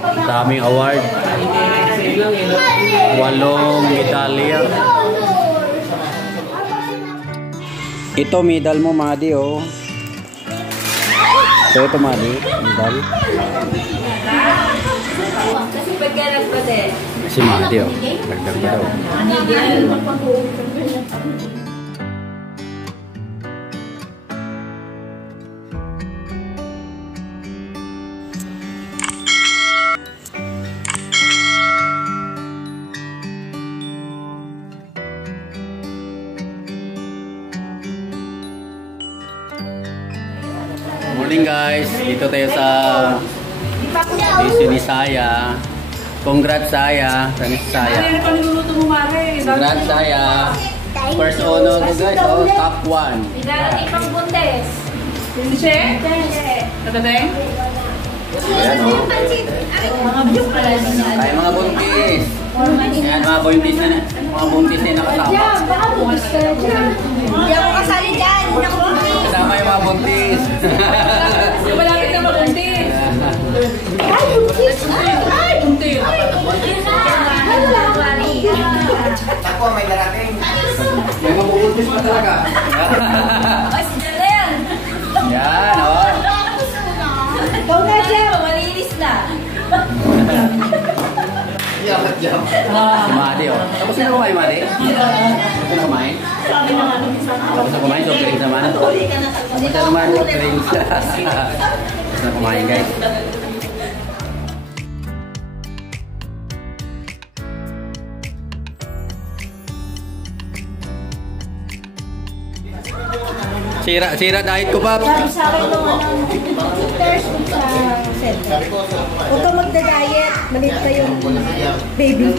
Daming award. 8 medalya. Ito medal mo, Madi, oh. So ito, Madi, medal. Kasi pagkalag pa din. Si Madi, oh. Dagdag pa daw. Morning guys, dito tayo sa ni Saya. Congrats Saya, Saya. Congrats Saya. First honor ko guys, oh, top 1. Pinarating pang buntes. Pinse? Katateng? Ayan oh. Ay mga buntis. Ayan mga buntis na nakasama. Hindi ako kasali dyan. Kasama yung mga buntis. Malapit na mabuntis. Ay, buntis! Ay, Buntis. Ako, may darating. May mabubuntis pa talaga. Ay, sinala yan. Yan oh. Malinis na. Si Madi oh. Tapos na kumain Madi? Tapos na kumain? Tapos na kumain, soft drinks naman. Tapos na kumain, soft drinks. Tapos na kumain guys. Sira diet ko pa. Sa akin nung tutors sa center. Huwag ka magda-diet. Malit ka yung baby.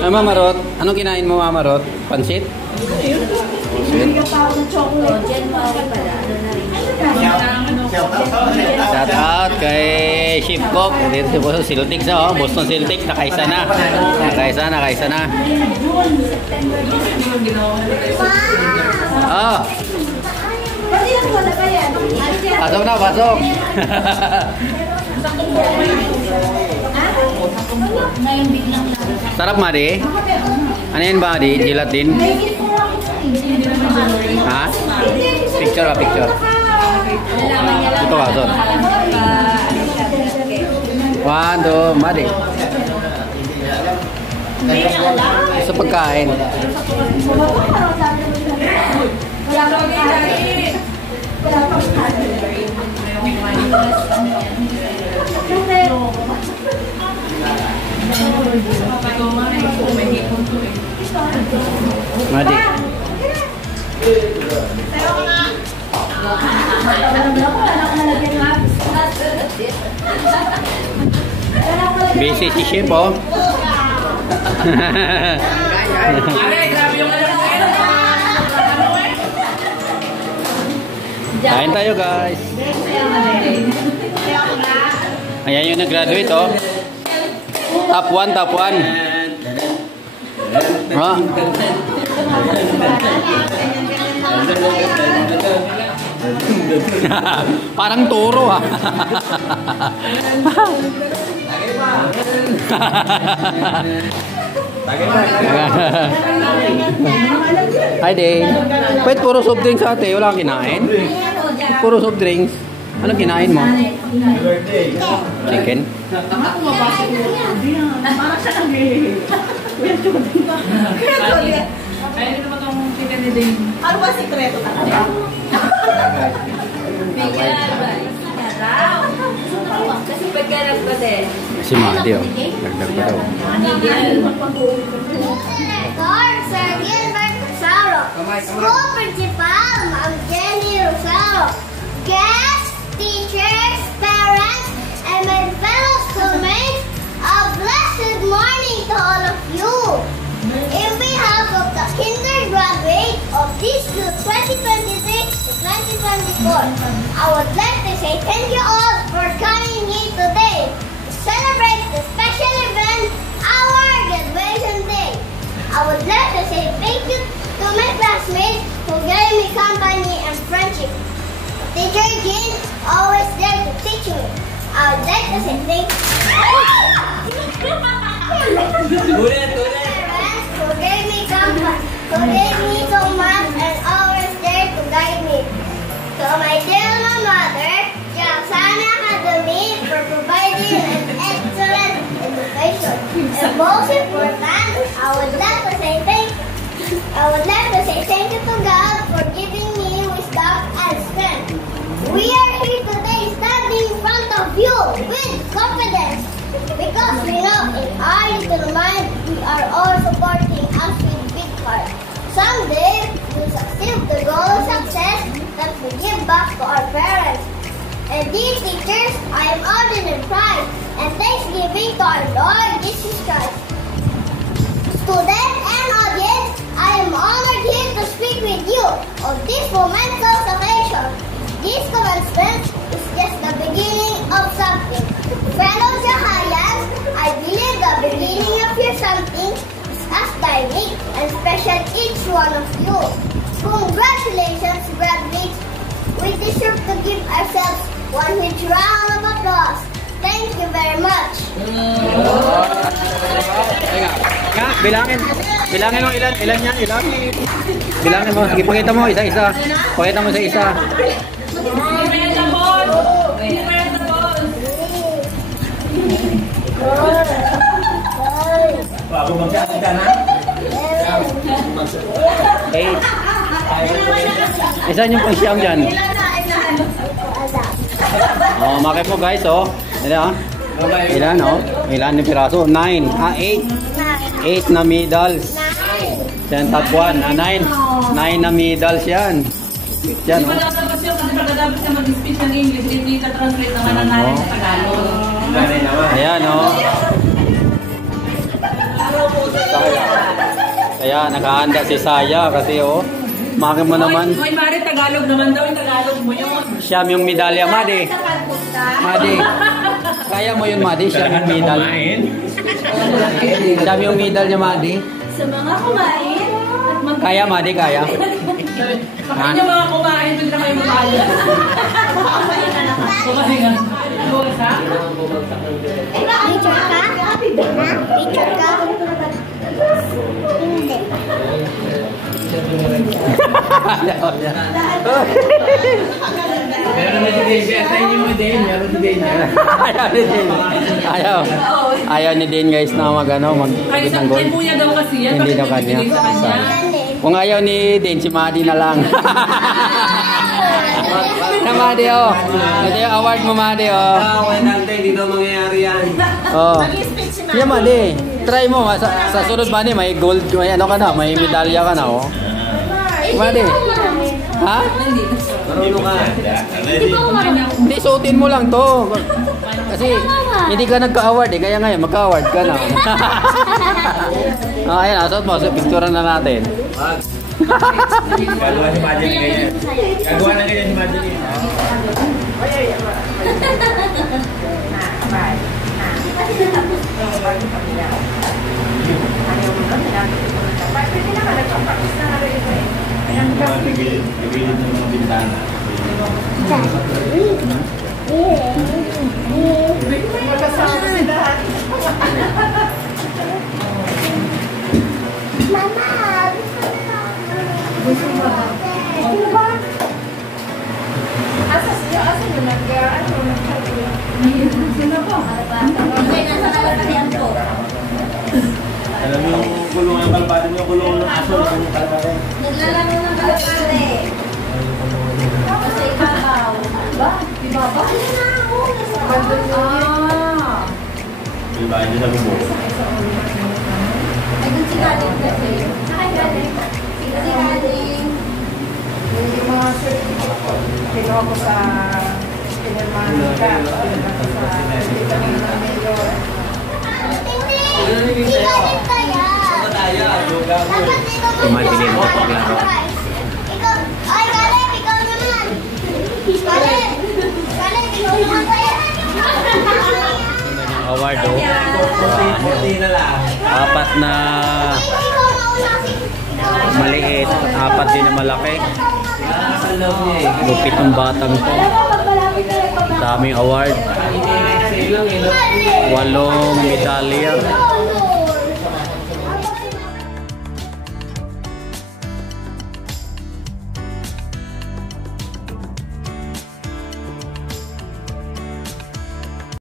Ah, Mama Rot, anong kinain mo Mama Rot? Pansit? Hindi ka pa ako ng chocolate. January pala. Ano na rin? Shout out kay Chef Cook. Dito po sa Celtics na oh. Boston Celtics, nakaisa na. Nakaisa na. Oh. Pasok na, pasok. Sarap Madi. Ano yan Madi? Gelatin? Ha? Picture ba? Picture. Ito ka, ito. 1, 2, Madi. Sa pagkain. Madi. Busy si Chef oh. Kain tayo guys. Ayan yung nag-graduate oh. Top 1, top 1. Ha? Parang toro ah. Hi Dane. Pwede puro soft drinks ate, wala kang kinain? Puro soft drinks. Anong kinain mo? Chicken? Ayun naman itong chicken ni Dane. Ano ba sikreto talaga? Kasi pagkalag pa din. Si Madi oh. Dagdag pa daw. Sir Gilbert Rosaro, School Principal, Ma'am Jenny Rosaro, guests, teachers, parents, and my fellow schoolmates, a blessed morning to all of you. In behalf of the kinder graduate of this school 2023 to 2024, I would like to say thank you all for coming here today to celebrate the special event, our graduation day. I would like to say thank you to my classmates who gave me company and friendship. Teacher Jean, always there to teach me. I would like to say thank you. Parents who gave me comfort, who gave me so much and always there to guide me. To my dear mother, Jacksana Academy for providing an excellent education. And most important, I would like to say thank you to God for giving me wisdom and strength. We are here today standing in front of you with confidence because we know in our little mind we are all supporting us with big heart. Someday we'll achieve the goal of success that we give back to our parents. And dear teachers, I am honored and pride and thanksgiving to our Lord Jesus Christ. Students and audience, I am honored here to speak with you on this momentous occasion. This commencement is just the beginning of something. Fellow Jahayans, I believe the beginning of your something is as dynamic and special each one of you. Congratulations, graduates. We deserve to give ourselves one huge round of applause. Thank you very much. Bilangin mo ilan yan, ilan. Bilangin mo, sige, pakita mo isa-isa. Pakita mo isa-isa. Bago magkakit ka na? 8. Isa yung pang-siyam dyan. Oh, makip mo guys, oh. Ilan, ilan, oh. Ilan yung piraso? 9. 8. 8 na medals. Yan, top 1. 9. 9 na medals yan. Yan, oh. Pagkatapos yung pagkatapos na mag-speech ng English, hindi ka-translate naman ang nanay sa Tagalog. Ayan, oh. Kaya nakahanda si Saya kasi, oh. Makip mo naman. Hoy, Mari, Tagalog naman daw. Yung Tagalog mo yun. Siyam yung medalya, Madi. Madi. Kaya mo yun, Madi. Siyam yung medal. Siyam yung medal niya, Madi. Sa mga kumain, Kaya, Madi, kaya. Bakit yung mga kumain, pwede na kayo mag-alas? Kumain nga. Bukas ha? picture ka? Picture ka? Hindi. Meron na si Dave. Antayin niyo mo Dave. Meron si Dave. Ayaw ni Dane guys na mag-pagit ng goal. Kay Kuya daw kasi yan. Hindi daw Bakit kanya. hindi sa kanya? Kung ayaw ni Dane, si Madi na lang. Na Madi, oh. Ito yung award mo, Madi, oh. Hindi daw mangyayari yan. Oh. Yeah, Madi. Try mo. Sa sunod, Madi, may gold, may ano ka na, may medalya ka na, oh. Madi. Ha? Marunong ka. Hindi, suotin mo lang to. Kasi hindi ka nagka-award eh. Kaya ngayon, magka-award ka na. Ayan, suot mo. Picturean na natin. Gagawa si Madeline ganyan. Gagawa na ganyan si Madeline. Nagilid ng mga bintana. Mama, gusto mo ba? Asa yung nag-ano? Sino po? Hindi, nasa kalapatian po. Alam mo yung kulungan ng kalapate mo, yung kulungan ng aso, yung kalapate. Naglalaro ng kalapate. Kasi ibabaw. Ba? Ibabaw? Ano na ako? Diba, hindi sa bubong. Ay, dun si Galing kasi. Ay, Galing. Si Galing. Yung mga certificate ko, kinuha ko sa Pinirmanica, kinuha ko sa Vitamin ng Mayor. Hindi! Si Galing kaya! Dapat ikaw Tumatingin mo paglaro. Ikaw, ay Galing, ikaw naman! Galing! Galing, ikaw naman kaya! Award, oh. Kunti na lang. 4 na Ikaw mauna! maliit, 4 din na malaki. Sa loob niya eh. Lupit ng batang to. Daming award. 8 medalya.